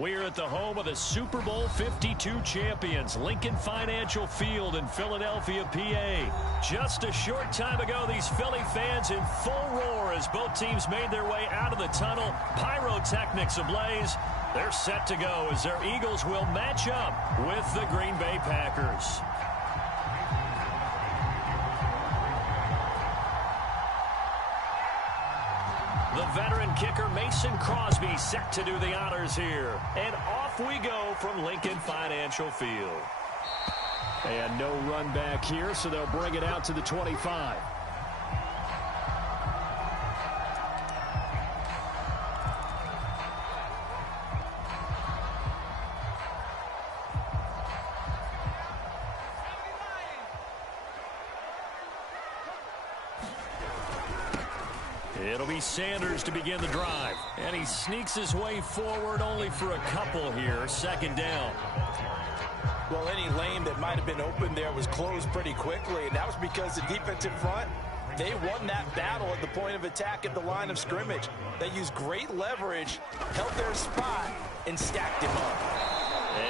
We're at the home of the Super Bowl 52 champions, Lincoln Financial Field in Philadelphia, PA. Just a short time ago, these Philly fans in full roar as both teams made their way out of the tunnel. Pyrotechnics ablaze. They're set to go as their Eagles will match up with the Green Bay Packers. The veteran kicker Mason Crosby set to do the honors here. And off we go from Lincoln Financial Field. And no run back here, so they'll bring it out to the 25. It'll be Sanders to begin the drive. And he sneaks his way forward only for a couple here. Second down. Well, any lane that might have been open there was closed pretty quickly, and that was because the defensive front, they won that battle at the point of attack at the line of scrimmage. They used great leverage, held their spot, and stacked him up.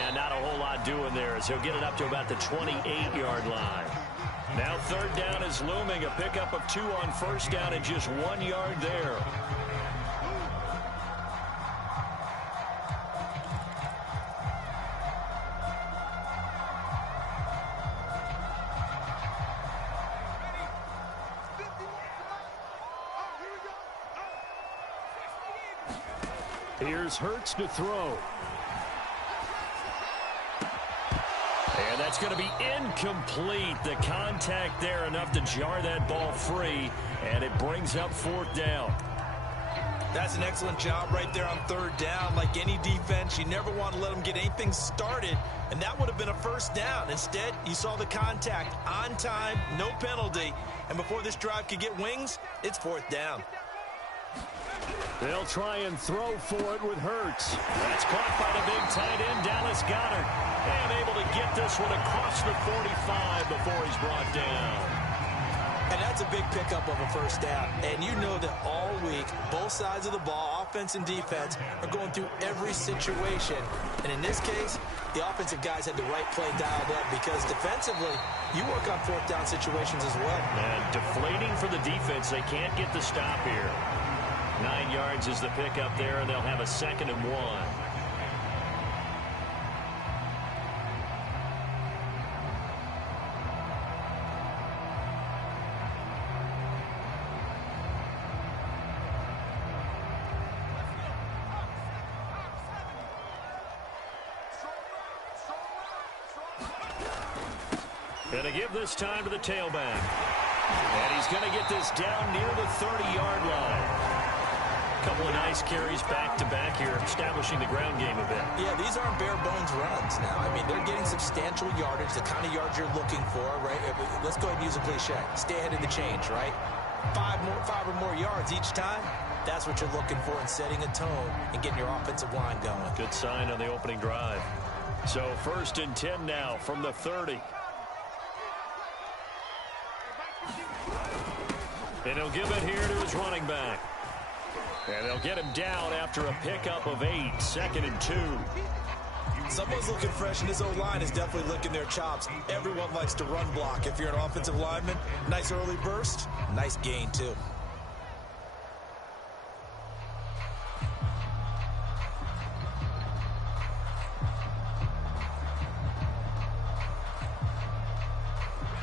And not a whole lot doing there as he'll get it up to about the 28-yard line. Now third down is looming, a pickup of 2 on first down and just 1 yard there. Here's Hurts to throw. And that's going to be incomplete. The contact there enough to jar that ball free, and it brings up fourth down. That's an excellent job right there on third down. Like any defense, you never want to let them get anything started, and that would have been a first down. Instead, you saw the contact on time, no penalty, and before this drive could get wings, it's fourth down. They'll try and throw for it with Hurts. That's caught by the big tight end, Dallas Goedert. And able to get this one across the 45 before he's brought down. And that's a big pickup of a first down. And you know that all week, both sides of the ball, offense and defense, are going through every situation. And in this case, the offensive guys had the right play dialed up because defensively, you work on fourth down situations as well. And deflating for the defense. They can't get the stop here. 9 yards is the pickup there, and they'll have a 2nd and 1. Going to give this time to the tailback. And he's going to get this down near the 30-yard line. Couple of nice carries back-to-back here, establishing the ground game a bit. Yeah, these aren't bare-bones runs now. I mean, they're getting substantial yardage, the kind of yards you're looking for, right? Let's go ahead and use a cliche. Stay ahead of the change, right? 5 or more yards each time. That's what you're looking for in setting a tone and getting your offensive line going. Good sign on the opening drive. So 1st and 10 now from the 30. And he'll give it here to his running back. And they'll get him down after a pickup of 8, 2nd and 2. Someone's looking fresh, and this O-line is definitely licking their chops. Everyone likes to run block. If you're an offensive lineman, nice early burst, nice gain too.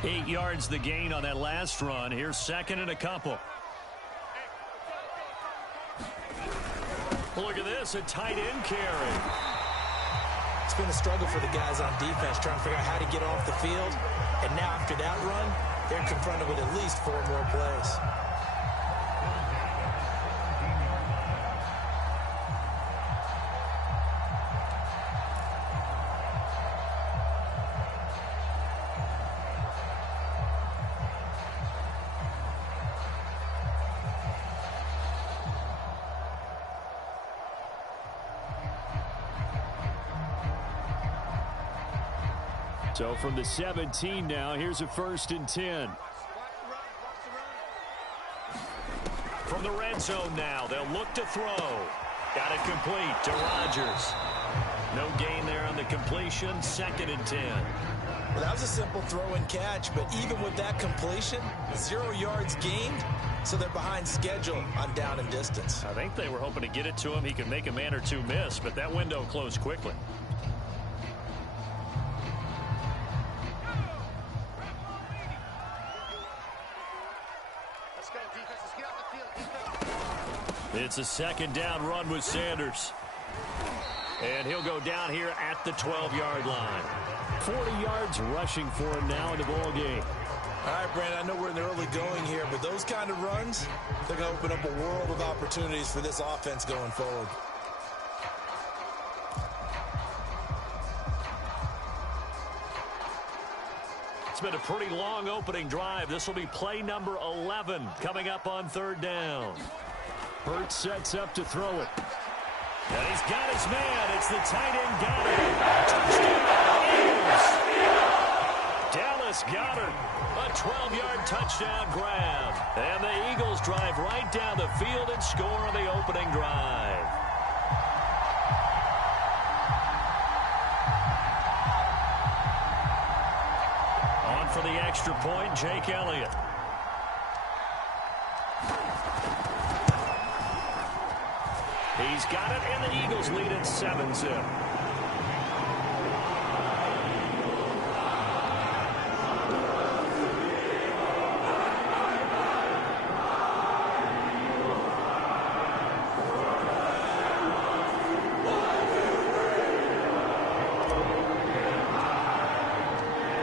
Eight yards the gain on that last run. Here's 2nd and a couple. Look at this, a tight end carry. It's been a struggle for the guys on defense trying to figure out how to get off the field. And now after that run, they're confronted with at least 4 more plays. So from the 17 now, here's a 1st and 10. From the red zone now, they'll look to throw. Got it complete to Rodgers. No gain there on the completion. 2nd and 10. Well, that was a simple throw and catch, but even with that completion, 0 yards gained, so they're behind schedule on down and distance. I think they were hoping to get it to him. He could make a man or two miss, but that window closed quickly. It's a 2nd down run with Sanders. And he'll go down here at the 12-yard line. 40 yards rushing for him now in the ball game. All right, Brandon, I know we're in the early going here, but those kind of runs, they're going to open up a world of opportunities for this offense going forward. It's been a pretty long opening drive. This will be play number 11 coming up on 3rd down. Hurts sets up to throw it. And he's got his man. It's the tight end Goddard. Touchdown, Eagles. Dallas Goddard, a 12-yard touchdown grab. And the Eagles drive right down the field and score on the opening drive. On for the extra point, Jake Elliott. He's got it, and the Eagles lead at 7-zip.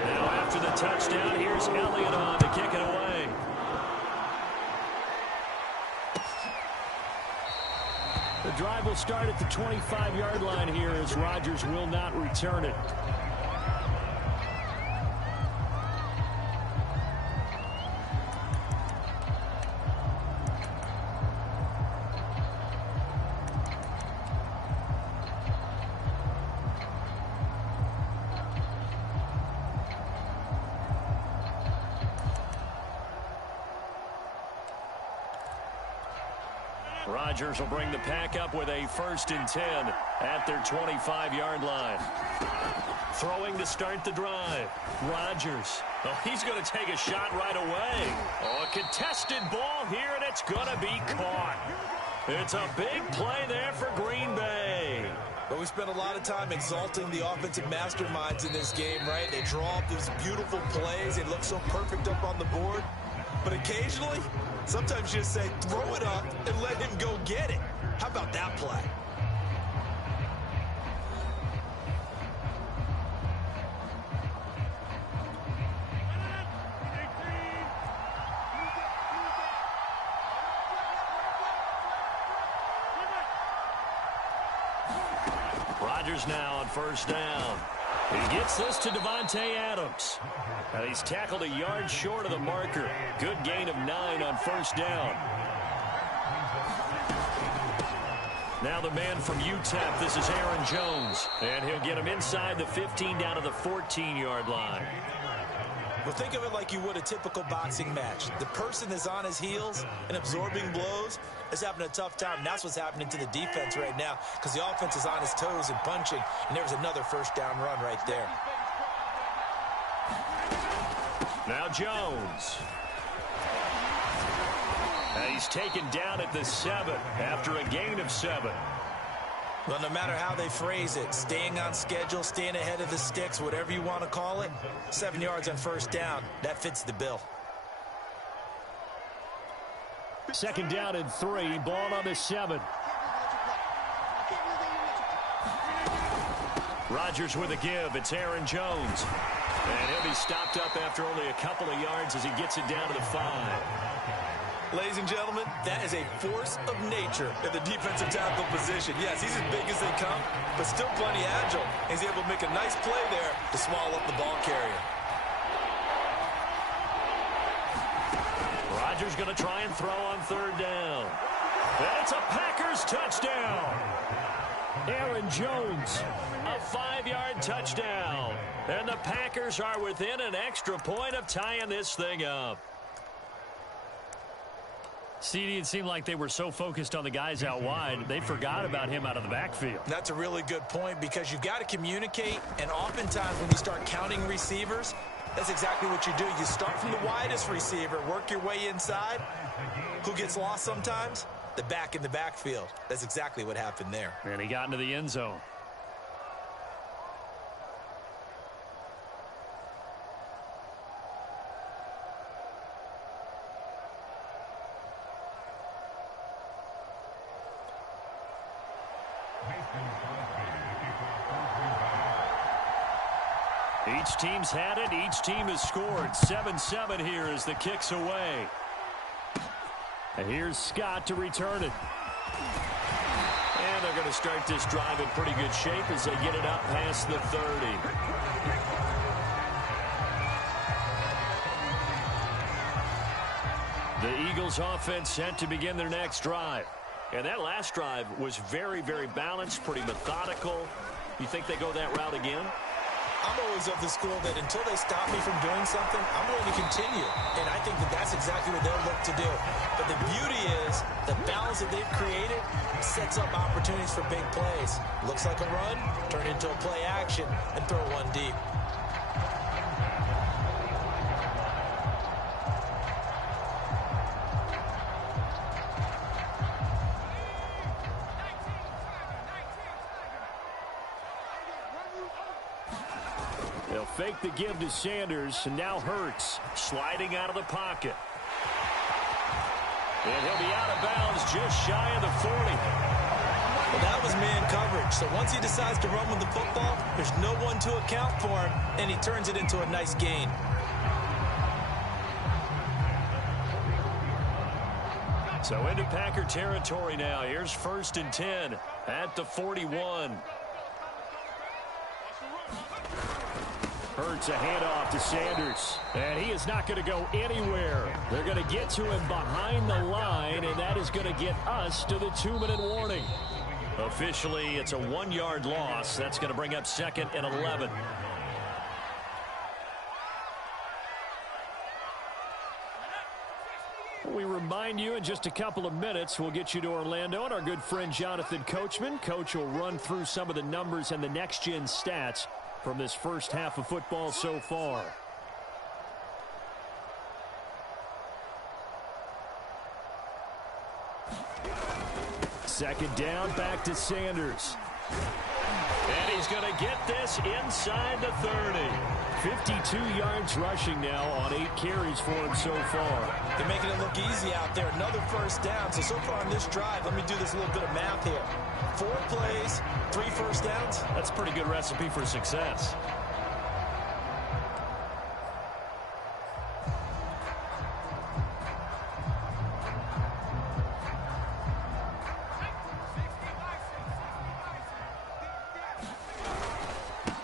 Now after the touchdown, here's Elliott on to kick it away. The drive will start at the 25-yard line here as Rodgers will not return it. Rodgers will bring the pack up with a 1st and 10 at their 25-yard line. Throwing to start the drive. Rodgers. Oh, he's going to take a shot right away. Oh, a contested ball here, and it's going to be caught. It's a big play there for Green Bay. But we spent a lot of time exalting the offensive masterminds in this game, right? They draw up these beautiful plays. They look so perfect up on the board. But occasionally, sometimes you just say, throw it up and let him go get it. How about that play? Rodgers now on 1st down. He gets this to Devontae Adams. And he's tackled a yard short of the marker. Good gain of 9 on 1st down. Now the man from UTEP, this is Aaron Jones. And he'll get him inside the 15 down to the 14-yard line. Well, think of it like you would a typical boxing match. The person is on his heels and absorbing blows is having a tough time. And that's what's happening to the defense right now because the offense is on his toes and punching. And there's another 1st down run right there. Now Jones. And he's taken down at the 7 after a gain of 7. Well, no matter how they phrase it, staying on schedule, staying ahead of the sticks, whatever you want to call it, 7 yards on 1st down, that fits the bill. 2nd down and 3, ball on the 7. Rodgers with a give. It's Aaron Jones. And he'll be stopped up after only a couple of yards as he gets it down to the 5. Ladies and gentlemen, that is a force of nature in the defensive tackle position. Yes, he's as big as they come, but still plenty agile. He's able to make a nice play there to swallow up the ball carrier. Rodgers going to try and throw on 3rd down. And it's a Packers touchdown. Aaron Jones, a 5-yard touchdown. And the Packers are within an extra point of tying this thing up. CD, it seemed like they were so focused on the guys out wide, they forgot about him out of the backfield. That's a really good point because you've got to communicate, and oftentimes when you start counting receivers, that's exactly what you do. You start from the widest receiver, work your way inside. Who gets lost sometimes? The back in the backfield. That's exactly what happened there. And he got into the end zone. Each team's had it. Each team has scored. 7-7 here as the kick's away. And here's Scott to return it. And they're going to start this drive in pretty good shape as they get it up past the 30. The Eagles offense set to begin their next drive. And that last drive was very, very balanced, pretty methodical. You think they go that route again? I'm always of the school that until they stop me from doing something, I'm going to continue. And I think that that's exactly what they'll look to do. But the beauty is the balance that they've created sets up opportunities for big plays. Looks like a run, turn into a play action, and throw one deep. They'll fake the give to Sanders, and now Hurts sliding out of the pocket. And he'll be out of bounds just shy of the 40. Well, that was man coverage. So once he decides to run with the football, there's no one to account for him, and he turns it into a nice gain. So into Packer territory now. Here's 1st and 10 at the 41. Hurts a handoff to Sanders, and he is not going to go anywhere. They're going to get to him behind the line, and that is going to get us to the 2-minute warning. Officially, it's a 1-yard loss. That's going to bring up 2nd and 11. We remind you in just a couple of minutes, we'll get you to Orlando and our good friend Jonathan Coachman. Coach will run through some of the numbers and the next-gen stats from this first half of football so far. Second down, back to Sanders. And he's going to get this inside the 30. 52 yards rushing now on 8 carries for him so far. They're making it look easy out there. Another first down. So far on this drive, let me do this little bit of math here. 4 plays, 3 first downs. That's a pretty good recipe for success.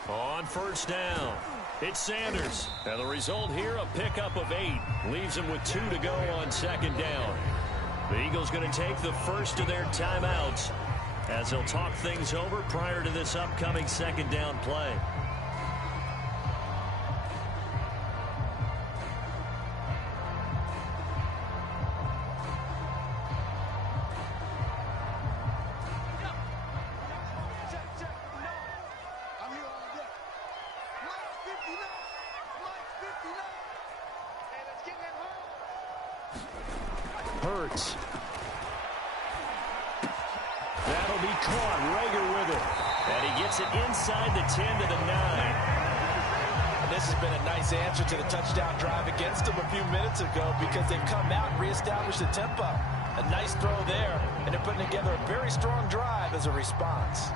On first down, it's Sanders. And the result here, a pickup of 8. Leaves him with 2 to go on 2nd down. The Eagles going to take the first of their timeouts as they'll talk things over prior to this upcoming 2nd down play. Hurts. That'll be caught. Rager with it. And he gets it inside the 10 to the 9. And this has been a nice answer to the touchdown drive against them a few minutes ago because they've come out and reestablished the tempo. A nice throw there, and they're putting together a very strong drive as a response.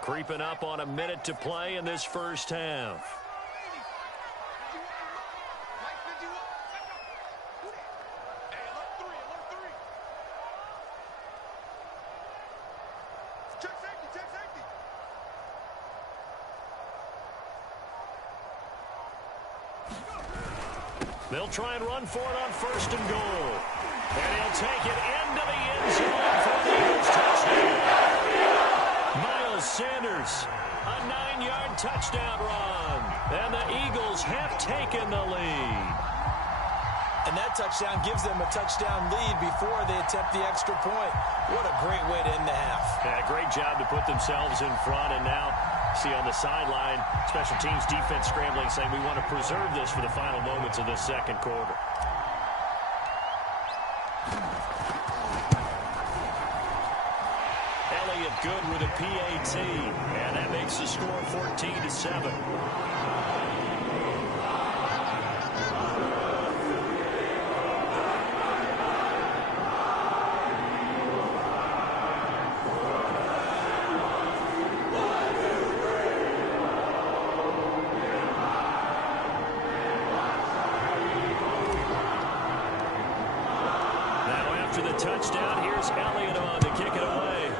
Creeping up on a minute to play in this first half. They'll try and run for it on 1st and goal. And he'll take it into the end zone for the Eagles touchdown. goes Sanders. A 9-yard touchdown run. And the Eagles have taken the lead. And that touchdown gives them a touchdown lead before they attempt the extra point. What a great way to end the half. Yeah, great job to put themselves in front. And now, see on the sideline, special teams defense scrambling, saying we want to preserve this for the final moments of this second quarter. Elliott good with a PAT. And that makes the score 14-7. Touchdown. Here's Elliott on to kick it away.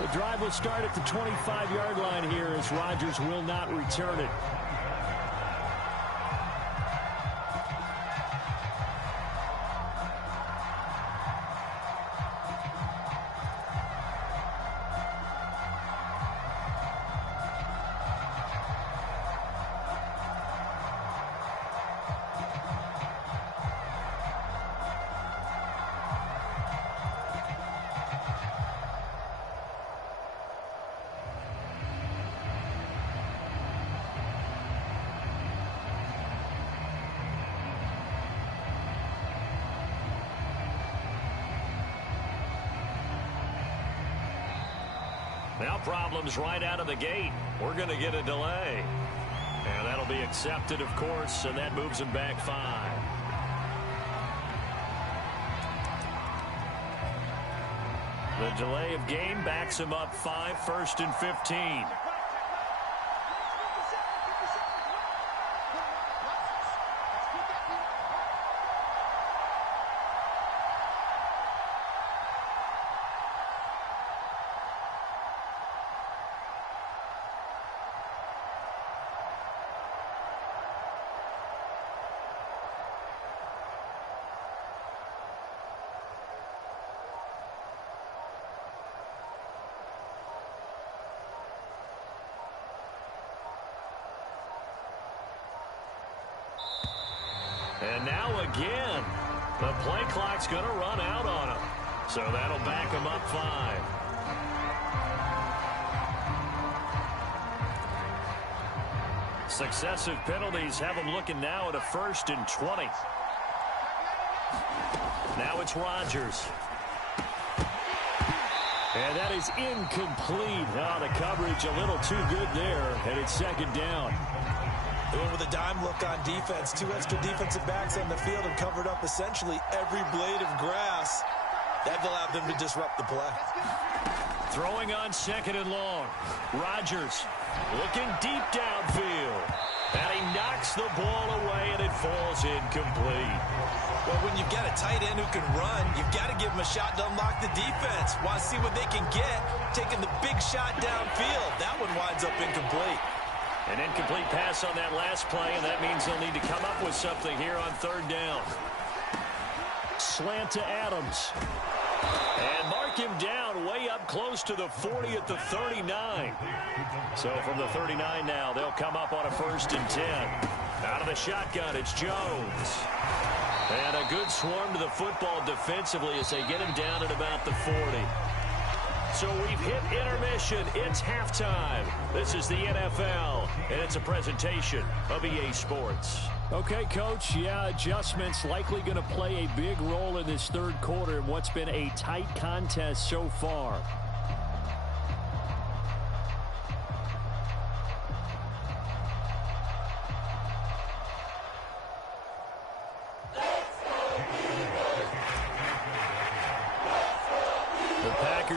The drive will start at the 25-yard line here as Rodgers will not return it. Now problems right out of the gate. We're going to get a delay. And that'll be accepted, of course, and that moves him back 5. The delay of game backs him up 5, 1st and 15. And now again, the play clock's going to run out on him. So that'll back him up 5. Successive penalties have him looking now at a 1st and 20. Now it's Rodgers. And that is incomplete. Oh, the coverage a little too good there, and it's 2nd down. They went with a dime look on defense. 2 extra defensive backs on the field and covered up essentially every blade of grass. That allowed them to disrupt the play. Throwing on 2nd and long. Rodgers looking deep downfield. And he knocks the ball away, and it falls incomplete. Well, when you've got a tight end who can run, you've got to give him a shot to unlock the defense. Want to see what they can get, taking the big shot downfield. That one winds up incomplete. An incomplete pass on that last play, and that means they'll need to come up with something here on 3rd down. Slant to Adams. And mark him down way up close to the 40 at the 39. So from the 39 now, they'll come up on a 1st and 10. Out of the shotgun, it's Jones. And a good swarm to the football defensively as they get him down at about the 40. So we've hit intermission. It's halftime. This is the NFL, and it's a presentation of EA Sports. Okay, Coach, yeah, adjustments likely going to play a big role in this 3rd quarter in what's been a tight contest so far.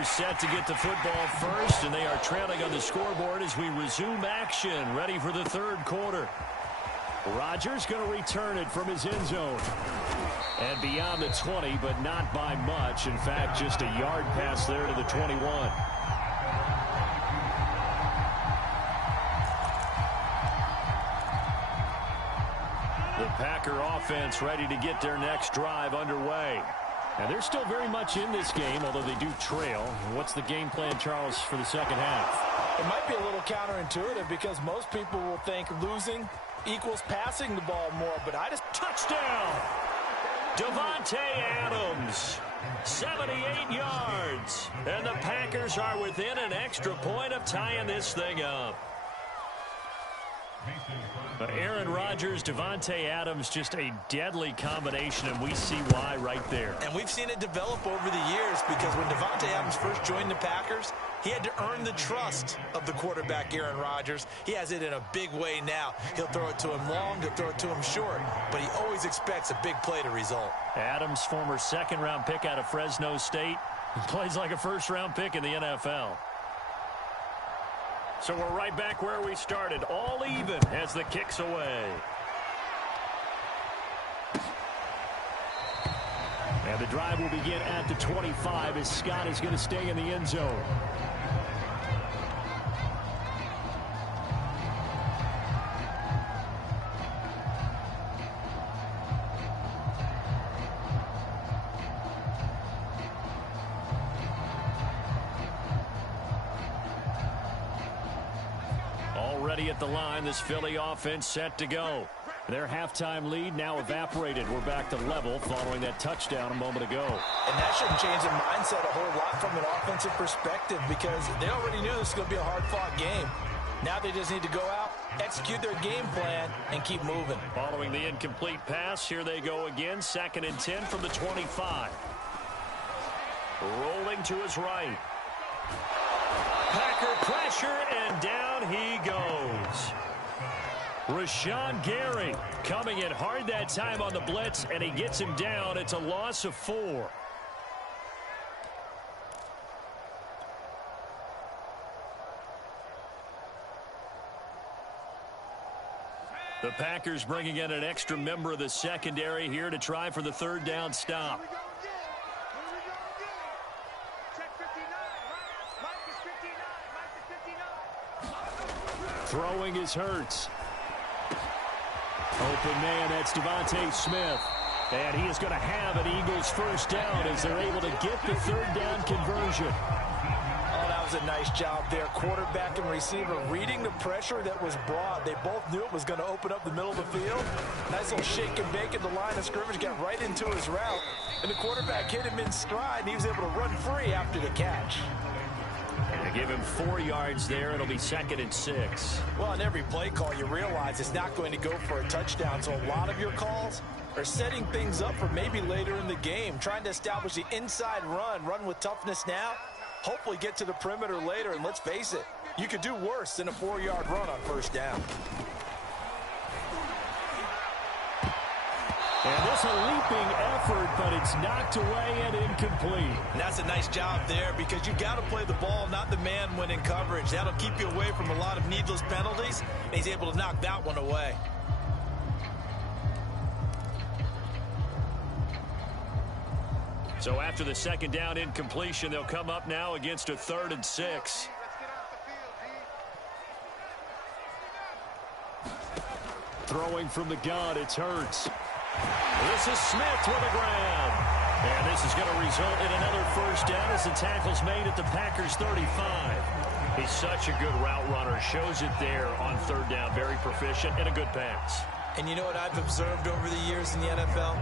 Set to get the football first, and they are trailing on the scoreboard as we resume action, ready for the 3rd quarter. Rodgers going to return it from his end zone. And beyond the 20, but not by much. In fact, just a yard pass there to the 21. The Packer offense ready to get their next drive underway. And they're still very much in this game, although they do trail. What's the game plan, Charles, for the second half? It might be a little counterintuitive because most people will think losing equals passing the ball more, but Touchdown! Davante Adams, 78 yards. And the Packers are within an extra point of tying this thing up. Aaron Rodgers, Davante Adams, just a deadly combination, and we see why right there. And we've seen it develop over the years because when Davante Adams first joined the Packers, he had to earn the trust of the quarterback, Aaron Rodgers. He has it in a big way now. He'll throw it to him long, he'll throw it to him short, but he always expects a big play to result. Adams, former second-round pick out of Fresno State, plays like a first-round pick in the NFL. So we're right back where we started, all even as the kick's away. And the drive will begin at the 25 as Scott is going to stay in the end zone. Already at the line, this Philly offense set to go. Their halftime lead now evaporated. We're back to level following that touchdown a moment ago. And that shouldn't change the mindset a whole lot from an offensive perspective because they already knew this was going to be a hard-fought game. Now they just need to go out, execute their game plan, and keep moving. Following the incomplete pass, here they go again. 2nd and 10 from the 25. Rolling to his right. Packer pressure, and down he goes. Rashawn Gary coming in hard that time on the blitz, and he gets him down. It's a loss of 4. The Packers bringing in an extra member of the secondary here to try for the 3rd down stop. Throwing is Hurts. Open man, that's Devontae Smith. And he is going to have an Eagles first down as they're able to get the 3rd down conversion. Oh, that was a nice job there. Quarterback and receiver reading the pressure that was brought. They both knew it was going to open up the middle of the field. Nice little shake and bake at the line of scrimmage, got right into his route. And the quarterback hit him in stride, and he was able to run free after the catch. And give him 4 yards there. It'll be 2nd and 6. Well, on every play call, you realize it's not going to go for a touchdown. So a lot of your calls are setting things up for maybe later in the game, trying to establish the inside run with toughness now, hopefully get to the perimeter later. And let's face it, you could do worse than a 4-yard run on first down. And this a leaping effort, but it's knocked away and incomplete. And that's a nice job there because you've got to play the ball, not the man when in coverage. That'll keep you away from a lot of needless penalties, and he's able to knock that one away. So after the 2nd down incompletion, they'll come up now against a 3rd and 6. Throwing from the gun, it's Hurts. This is Smith with a grab. And this is going to result in another first down as the tackle's made at the Packers 35. He's such a good route runner. Shows it there on 3rd down. Very proficient and a good pass. And you know what I've observed over the years in the NFL?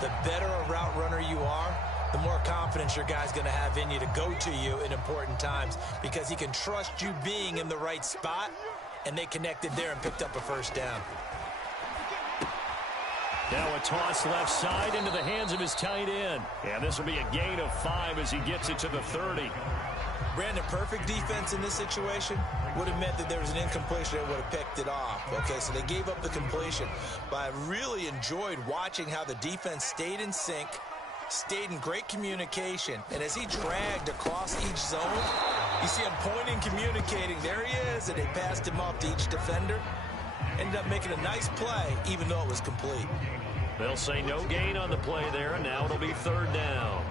The better a route runner you are, the more confidence your guy's going to have in you to go to you in important times because he can trust you being in the right spot, and they connected there and picked up a first down. Now a toss left side into the hands of his tight end. And this will be a gain of 5 as he gets it to the 30. Brandon, perfect defense in this situation would have meant that there was an incompletion that would have picked it off. Okay, so they gave up the completion. But I really enjoyed watching how the defense stayed in sync, stayed in great communication. And as he dragged across each zone, you see him pointing, communicating. There he is, and they passed him off to each defender. Ended up making a nice play, even though it was complete. They'll say no gain on the play there, and now it'll be 3rd down.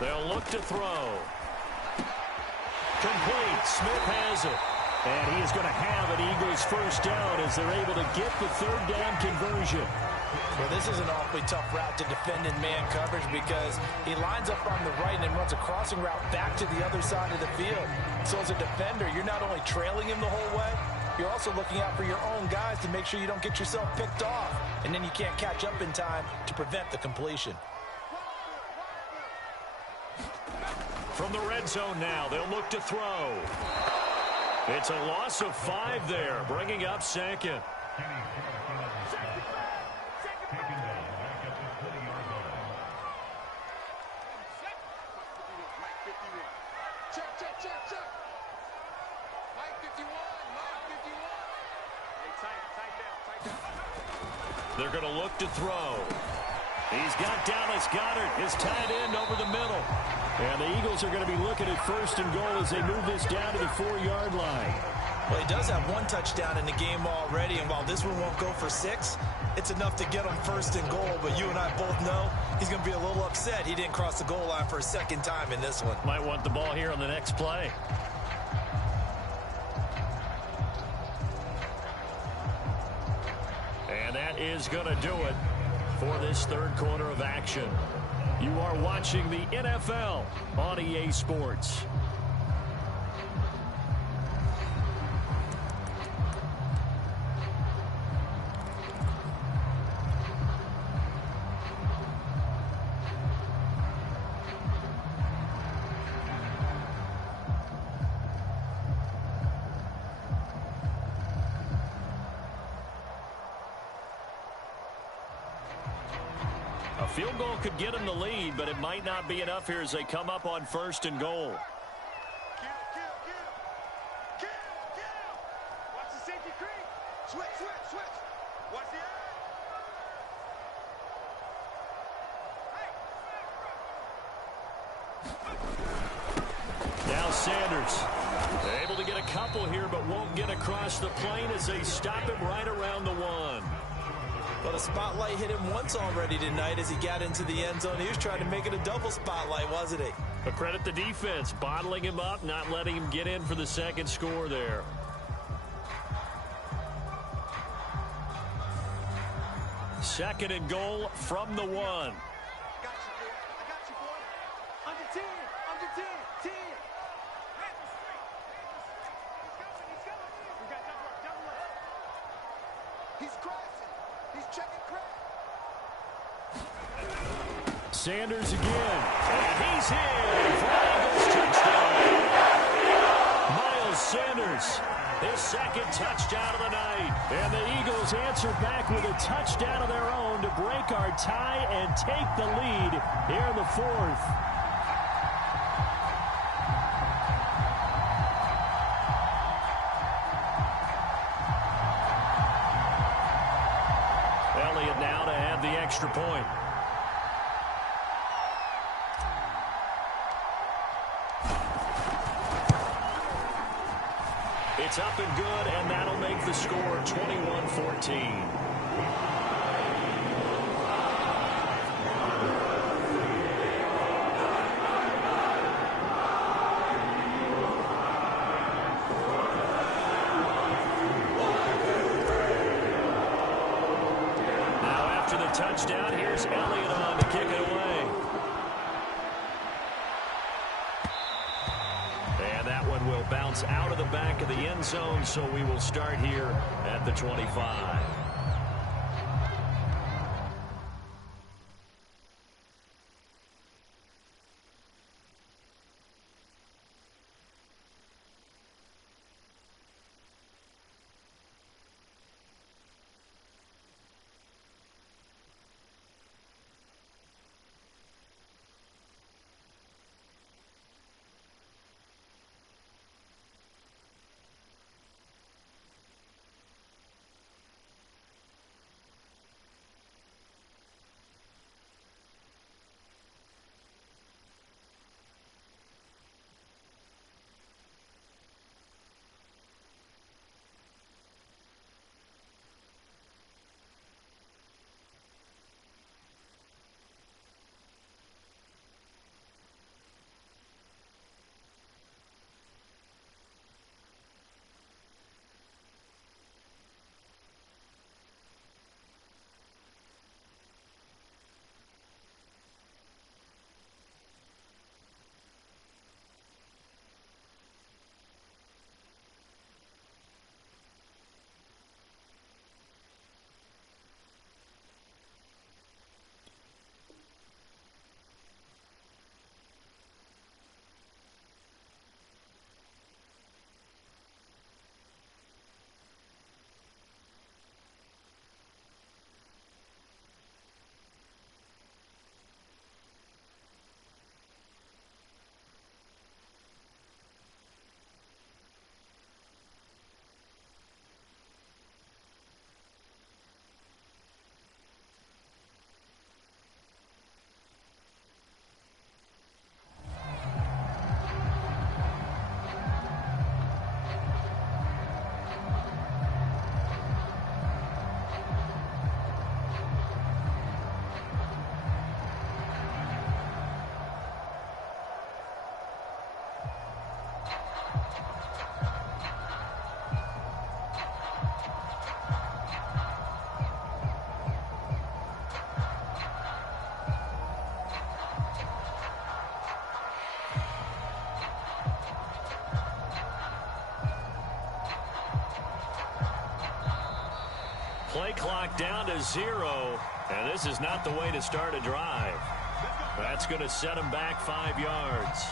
They'll look to throw. Complete. Smith has it. And he is going to have an Eagles first down as they're able to get the third down conversion. Well, this is an awfully tough route to defend in man coverage because he lines up on the right and then runs a crossing route back to the other side of the field. So as a defender, you're not only trailing him the whole way, you're also looking out for your own guys to make sure you don't get yourself picked off. And then you can't catch up in time to prevent the completion. From the red zone now, they'll look to throw. It's a loss of 5 there, bringing up second. They're going to look to throw. He's got Dallas Goedert, his tight end, over the middle. And the Eagles are going to be looking at first and goal as they move this down to the 4-yard line. Well, he does have 1 touchdown in the game already, and while this one won't go for 6, it's enough to get him first and goal. But you and I both know he's going to be a little upset he didn't cross the goal line for a second time in this one. Might want the ball here on the next play. And that is going to do it for this third quarter of action. You are watching the NFL on EA Sports. A field goal could get them the lead, but it might not be enough here as they come up on first and goal. Watch the safety creep. Switch. Watch the eye. Now Sanders. They're able to get a couple here, but won't get across the plane as they stop him right around the 1. Well, the spotlight hit him once already tonight as he got into the end zone. He was trying to make it a double spotlight, wasn't he? But credit the defense, bottling him up, not letting him get in for the second score there. Second and goal from the 1. I got you, boy. Under 10. Under 10. 10. We got double up. He's crossing. He's checking crack. Sanders again. And he's in for an Eagles touchdown. Miles Sanders, his second touchdown of the night. And the Eagles answer back with a touchdown of their own to break our tie and take the lead here in the 4th. Elliott now to have the extra point. It's up and good, and that'll make the score 21-14. Touchdown. Here's Elliott on to kick it away. And that one will bounce out of the back of the end zone, so we will start here at the 25. Play clock down to 0, and this is not the way to start a drive. That's going to set him back 5 yards.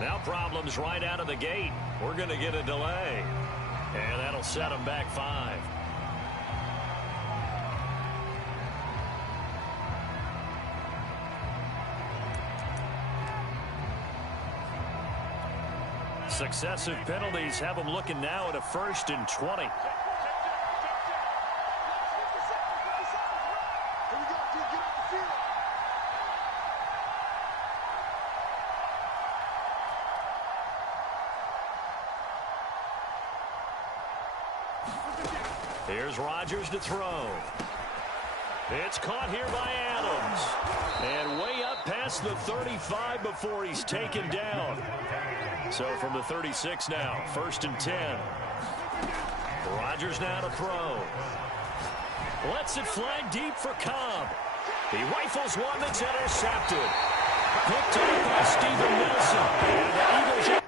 Now problems right out of the gate. We're going to get a delay. And that'll set them back 5. Successive penalties have them looking now at a 1st and 20. Here's Rodgers to throw. It's caught here by Adams. And way up past the 35 before he's taken down. So from the 36 now, 1st and 10. Rodgers now to throw. Lets it fly deep for Cobb. He rifles one that's intercepted. Picked up by Steven Nelson. And the Eagles